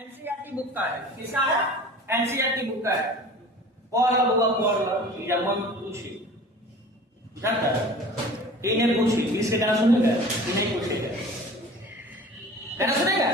NCERT book का है। किसका है? एनसीईआरटी बुक का है। पढ़ लो या मन पूछी जानता इन्हें पूछी इसके जाना सुनेगा नहीं पूछेगा जाना सुनेगा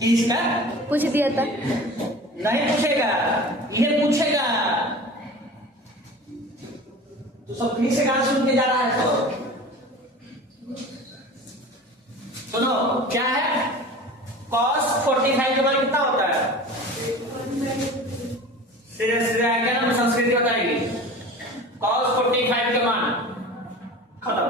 किसका पूछ दिया था नहीं पूछेगा इन्हें पूछेगा तो सब फिर से गाना सुन के जा रहा है तो सुनो क्या है cos 45 के मान कितना होता है सीधे आएगा ना संस्कृति बताएगी cos 45 के मान खत्म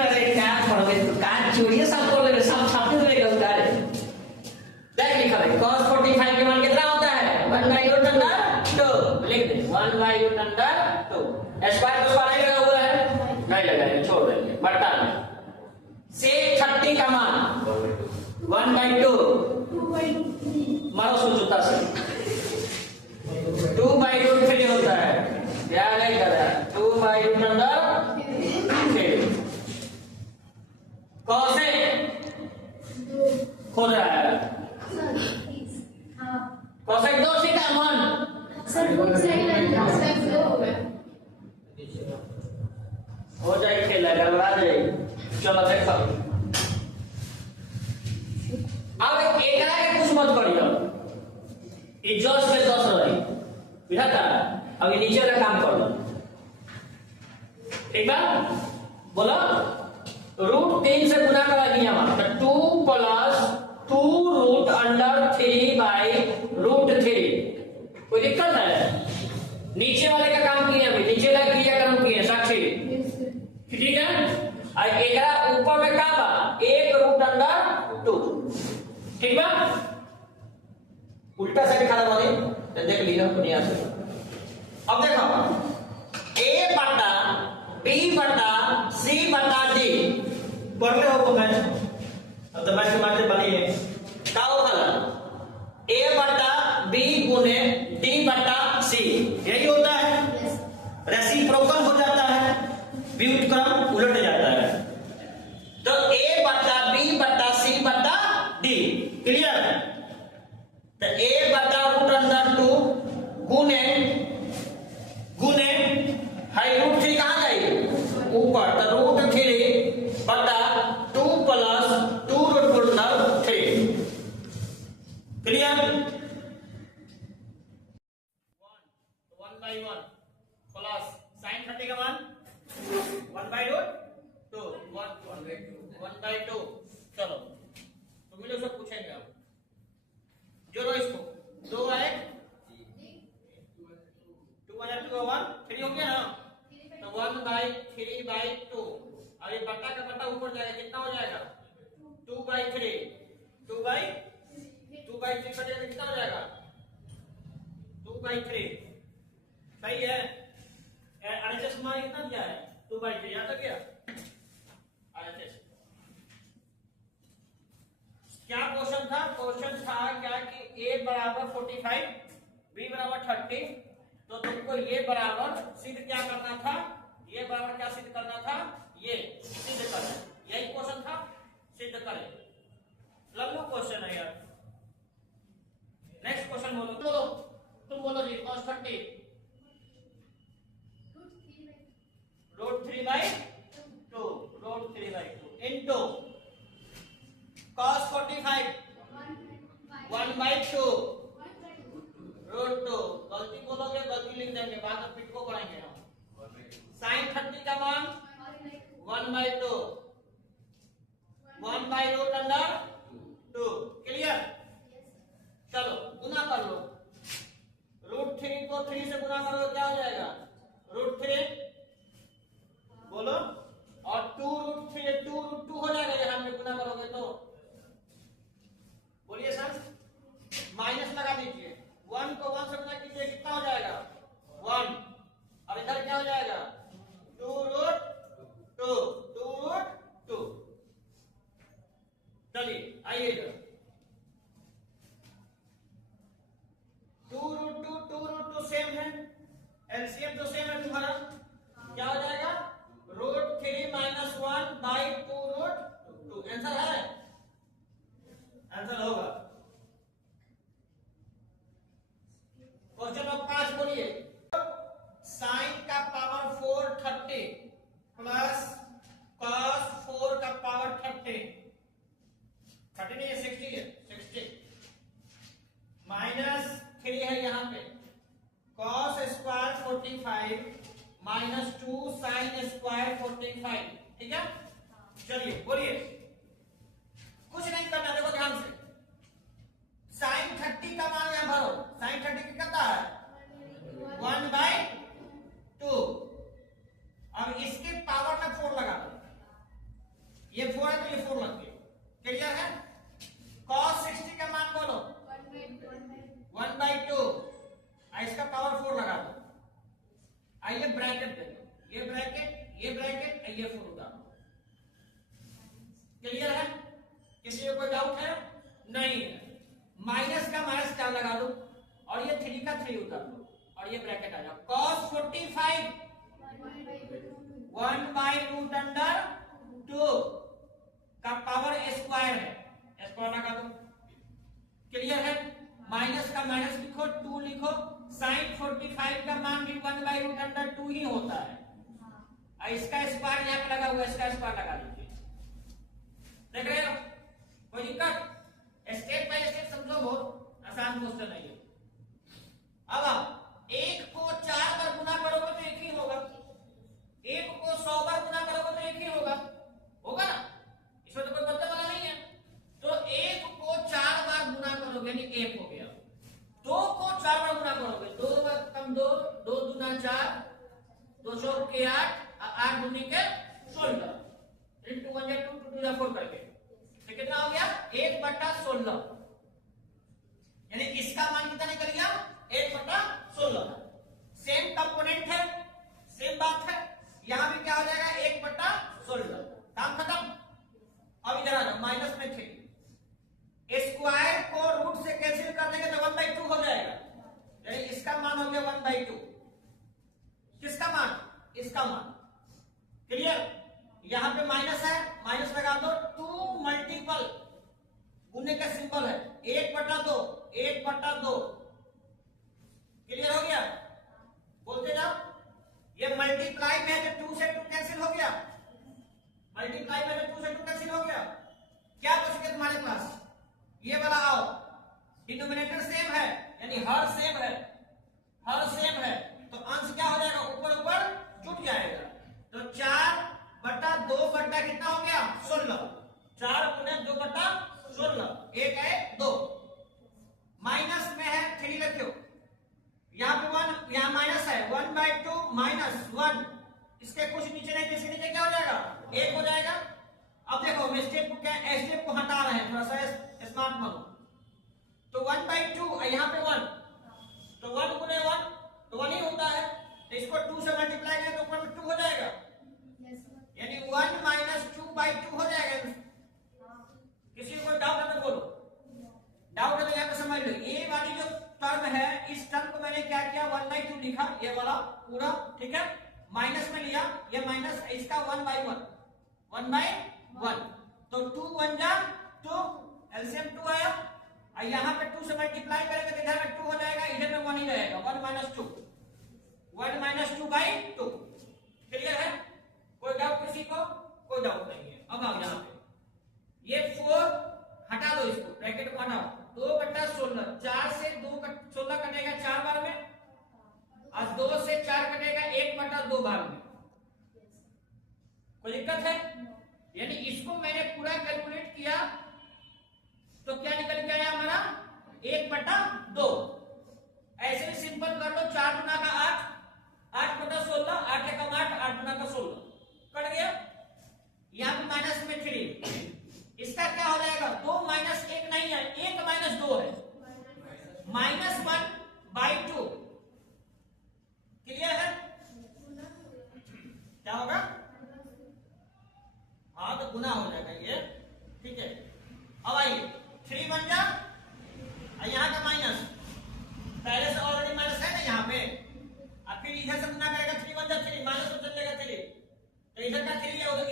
अरे क्या पढ़ोगे तो कान चोरिए सब बोल रहे सब छापते हुए उतारे देख लिखा है cos 45 के मान कितना होता है 1 by root अंडर 2 लिख दे 1 by root अंडर 2 स्क्वायर तो नहीं लगा हुआ है नहीं लगा है छोड़ देंगे बढ़ता है से 30 का मान 1 by 2 मारो सो जूता से 2 by root 3 होता है क्या नहीं कर रहा 2 by root अंडर 3 कौसे हो रहा है कौसे 2 से का मान हो जाए खेला गड़बड़ा जाए चलो देखो अब एकरा के कुछ मत करियो ई 10 में 10 रही बुझाता अब ये नीचे वाला काम कर लो ठीक बा बोलो रूट 3 से गुना करा दिया मतलब 2 plus 2 root under 3 by root 3 कोई दिक्कत है नीचे वाले का काम किया अभी नीचे वाला क्रिया कर्म किए साक्षी ठीक है और एकरा ऊपर में का बा 1 रूट अंडर 2 ठीक बा उल्टा साइड खड़ा वाले देख लिया दुनिया से अब देखो a बटा b बटा c बटा d पढ़ ले हो मैं अब तो मैथ के मास्टर बनिए का होगा a बटा b गुने d बटा c यही होता है रेसिप्रोकल हो जाता है व्युत्क्रम उलट जाता है तो a बटा b बटा c बटा d क्लियर तो a बटा रूट अंडर 2 गुने गुने हाई रूट 3 कहां गई ऊपर तो रूट 3 बटा 2 plus 2 root under 3 clear 1 by 1 plus sin 30 का मान 1 by root 2 1 by 2 चलो तो मिलो सब पूछेंगे अब जोड़ो इसको 2 है 2 1 2 1 3 हो गया ना तो 1 by 3 by 2 अब ये बट्टा का बट्टा ऊपर जाएगा कितना हो जाएगा 2 by 3 2 by 3 कटेगा कितना हो जाएगा 2 by 3 सही है आरएचएस मान कितना दिया है 2 by 3 याद है क्या आरएचएस क्या क्वेश्चन था क्या कि a बराबर 45 b बराबर 30 तो तुमको ये बराबर सिद्ध क्या करना था ये बराबर क्या सिद्ध करना था ये सिद्ध करना यही क्वेश्चन था सिद्ध करें लंबा क्वेश्चन है यार नेक्स्ट क्वेश्चन बोलो तुम बोलो जी cos 30 root 3 by 2 root 3 by 2 into cos 45 1 by 2 root 2 गलती बोलोगे गलती लिख देंगे बाद में पिट को पढ़ेंगे हम sin 30 का मान 1 by 2 1 by root under 2 clear चलो गुना कर लो रूट 3 को 3 से गुना करोगे क्या हो जाएगा रूट 3 बोलो और 2 रूट 2 हो जाएगा यहां पे गुना करोगे तो बोलिए सर माइनस लगा दीजिए 1 को 1 से गुना कीजिए कितना हो जाएगा 1 अब इधर क्या हो जाएगा 2 रूट 2 चलिए आइए इधर 2 रूट 2 सेम है एलसीएम तो सेम है तुम्हारा क्या हो जाएगा रूट 3 - 1 by 2 रूट 2 आंसर है 30 नहीं है, 60 है, 60 माइनस 3 है यहाँ पे cos square 45 minus 2 sin square 45, ठीक है। चलिए बोलिए, कुछ नहीं करना, देखो ध्यान से। sin 30 का मान यहां भरो, sin 30 कितना है 1/2। अब इसके पावर में 4 लगा दो, ये 4 है तो ये 4 लग गया, क्लियर है। cos 60 का मान बोलो 1/2, इसका पावर 4 लगा दो। आइए ब्रैकेट दे दो, ये ब्रैकेट ये 4 उतार दो, क्लियर है। किसी को कोई डाउट है? नहीं है। माइनस का माइनस 4 लगा दो और ये 3 का 3 उतार दो और ये ब्रैकेट आ जाओ। cos 45 1/√2 का पावर स्क्वायर है, स्क्वायर लगा दो, क्लियर है। माइनस का माइनस लिखो, 2 लिखो। sin 45 का मान भी 1/√2 ही होता है। इसका स्क्वायर यहाँ पे लगा हुआ है, इसका स्क्वायर लगा दीजिए, देख रहे हो, कोई दिक्कत? स्टेप बाय स्टेप समझो, बहुत आसान क्वेश्चन है ये। अब आप 1 को 4 बार गुना करोगे तो 1 ही होगा, 1 को 100 बार गुना करोगे तो 1 ही होगा, होगा ना, इसमें तो कोई बदलने वाला नहीं है। तो 1 को 4 बार गुना करोगे यानी 1 हो गया। 2 को 4 बार गुना करोगे, 2 कम 2, 2 दूना 4, 2 चौक के 8, 8 दूनी के 16, 3 2 1 2 2 2 4 करके तो कितना हो गया 1/16, यानी इसका मान कितना निकल गया 1/16। सेम कंपोनेंट है, सेम बात है, यहां भी क्या हो जाएगा 1/16, काम खत्म। अब इधर आ जाओ, माइनस में 3, स्क्वायर को रूट से कैंसिल कर देंगे तो 1/2 हो जाएगा, यानी इसका मान हो गया 1/2। किसका मान? इसका मान, क्लियर। यहां पे माइनस है, माइनस लगा दो, 2 मल्टीपल गुने का सिंबल है, 1/2, 1/2, क्लियर हो गया, बोलते जाओ। ये मल्टीप्लाई में है तो 2 से 2 कैंसिल हो गया, मल्टीप्लाई में तो 2 से 2 कैंसिल हो गया। क्या बच गया तुम्हारे पास? ये वाला आओ, डिनोमिनेटर सेम है यानी हर सेम है, हर सेम है तो अंश क्या हो जाएगा, ऊपर ऊपर जुट जाएगा। तो 4/2 बट्टा कितना हो गया 16, 4 गुने 2/16, 1 है 2। माइनस में है 3 लिखो, यहाँ पे 1, यहाँ माइनस है 1/2 माइनस 1, इसके कुछ नीचे नहीं, इसके नीचे क्या हो जाएगा 1 हो जाएगा। अब देखो हम स्टेप को क्या, स्टेप को हटा रहे हैं, थोड़ा सा स्मार्ट बनो। तो 1/2 यहाँ पे 1, तो 1 गुने 1 तो 1 ही होता है, तो इसको 2 से मल्टीप्लाई करें तो ऊपर में 2 हो जाएगा, यानी 1 - 2/2 हो जाएगा। किसी को डाउट है तो बोलो, डाउट है तो यहाँ पे समझ लो। ये वाली जो टर्म है, इस टर्म को मैंने क्या किया 1/2 लिखा, ये वाला पूरा, ठीक है, माइनस में लिया, ये माइनस, इसका 1/1, 1/1, तो 2 1 जा 2, एलसीएम 2 आया, और यहाँ पे 2 से मल्टीप्लाई करेंगे तो इधर में 2 हो जाएगा, इधर में 1 ही रहेगा, 1 - 2, 1 - 2/2, क्लियर है। कोई डाउट किसी को? कोई डाउट नहीं है। अब आओ यहाँ पे, ये 4 हटा दो, इसको ब्रैकेट को हटाओ, 2/16, 4 से 2/16 कटेगा 4 बार में, और 2 से 4 कटेगा 1/2 बार में। कोई दिक्कत है? यानी इसको मैंने पूरा कैलकुलेट किया तो क्या निकल के आया हमारा 1/2। ऐसे ही सिंपल कर लो, 4 गुना का 8, 8/16, 8 एकम 8, 8 गुना का 16 कट गया। यहाँ पे माइनस में 3, इसका क्या हो जाएगा 2 - 1 नहीं है, 1 - 2 है, -1/2, क्लियर है। क्या होगा? हाँ तो गुना हो जाएगा ये, ठीक है। अब आइए 3 बन जा, यहाँ का माइनस, पहले से ऑलरेडी माइनस है ना यहाँ पे, अब फिर इधर से गुना करेगा 3 1 जा 3, माइनस तो चलेगा 3, तो इधर का 3 है, उधर